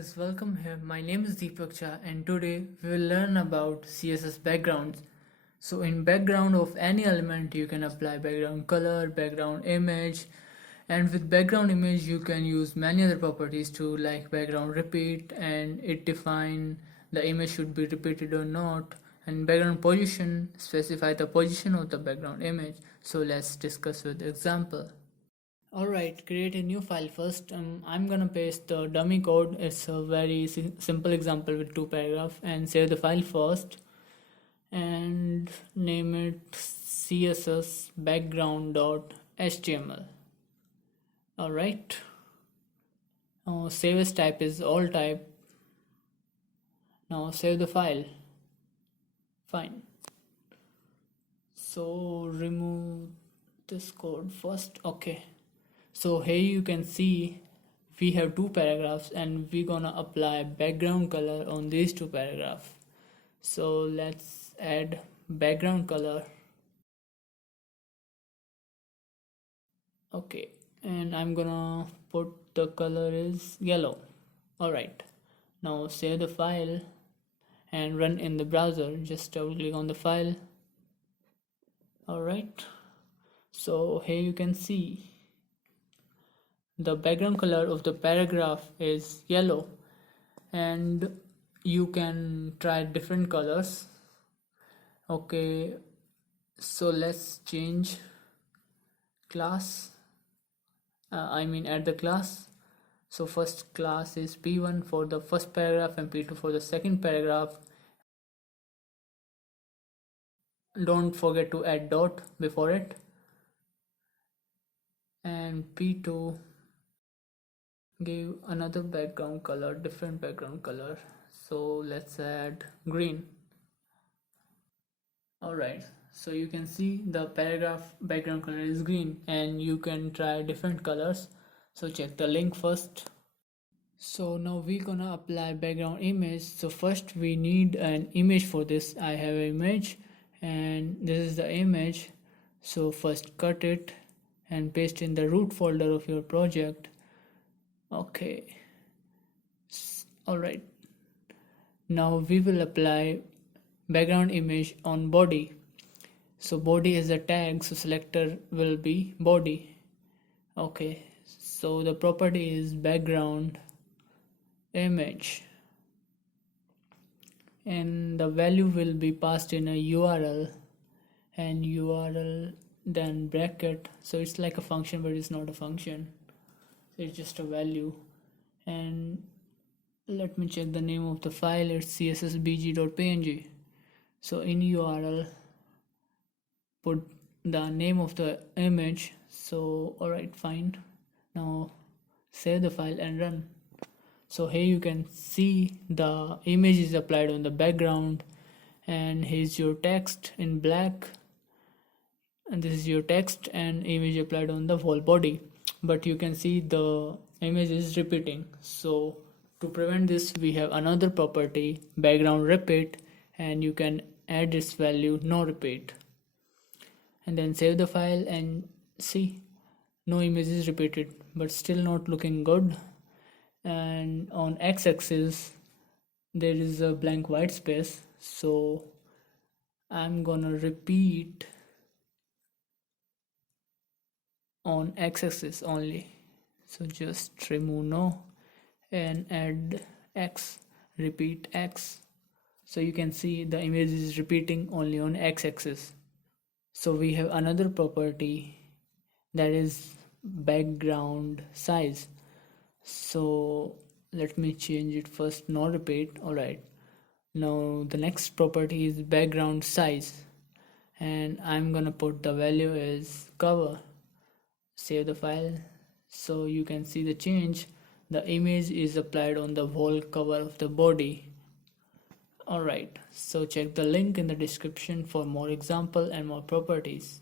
guys, welcome here. My name is Deepak Cha and today we will learn about CSS backgrounds. So in background of any element you can apply background color, background image, and with background image you can use many other properties too, like background repeat, and it define the image should be repeated or not, and background position specify the position of the background image. So let's discuss with example. Alright, create a new file first. I'm gonna paste the dummy code. It's a very simple example with 2 paragraphs, and save the file first and name it css background.html. Alright, now save as type is all type. Now save the file. Fine. So remove this code first. Okay. So here you can see we have 2 paragraphs and we're gonna apply background color on these 2 paragraphs. So let's add background color. Okay, and I'm gonna put the color is yellow. Alright, now save the file and run in the browser. Just double click on the file. Alright, so here you can see the background color of the paragraph is yellow, and you can try different colors. Okay, so let's change class. Add the class. So first class is p1 for the first paragraph and p2 for the second paragraph. Don't forget to add dot before it. And p2 give another background color, different background color. So let's add green. Alright, so you can see the paragraph background color is green, and you can try different colors. So check the link first. So now we're gonna apply background image. So first we need an image for this. I have an image and this is the image. So first cut it and paste in the root folder of your project. Okay, alright, now we will apply background image on body. So body is a tag, so selector will be body. Okay, so the property is background image, and the value will be passed in a URL, and URL then bracket. So it's like a function, but it's not a function. It's just a value. And let me check the name of the file. It's cssbg.png. so in URL put the name of the image. So alright, fine. Now save the file and run. So here you can see the image is applied on the background, and here's your text in black, and this is your text and image applied on the whole body. But you can see the image is repeating. So to prevent this, we have another property, background repeat, and you can add this value no repeat, and then save the file and see no image is repeated, but still not looking good. And on x-axis there is a blank white space, so I'm gonna repeat on x-axis only. So just remove no and add x, repeat x. So you can see the image is repeating only on x-axis. So we have another property, that is background size. So let me change it first, no repeat. Alright, now the next property is background size, and I'm gonna put the value as cover. Save the file. So you can see the change. The image is applied on the whole cover of the body. Alright, so check the link in the description for more example and more properties.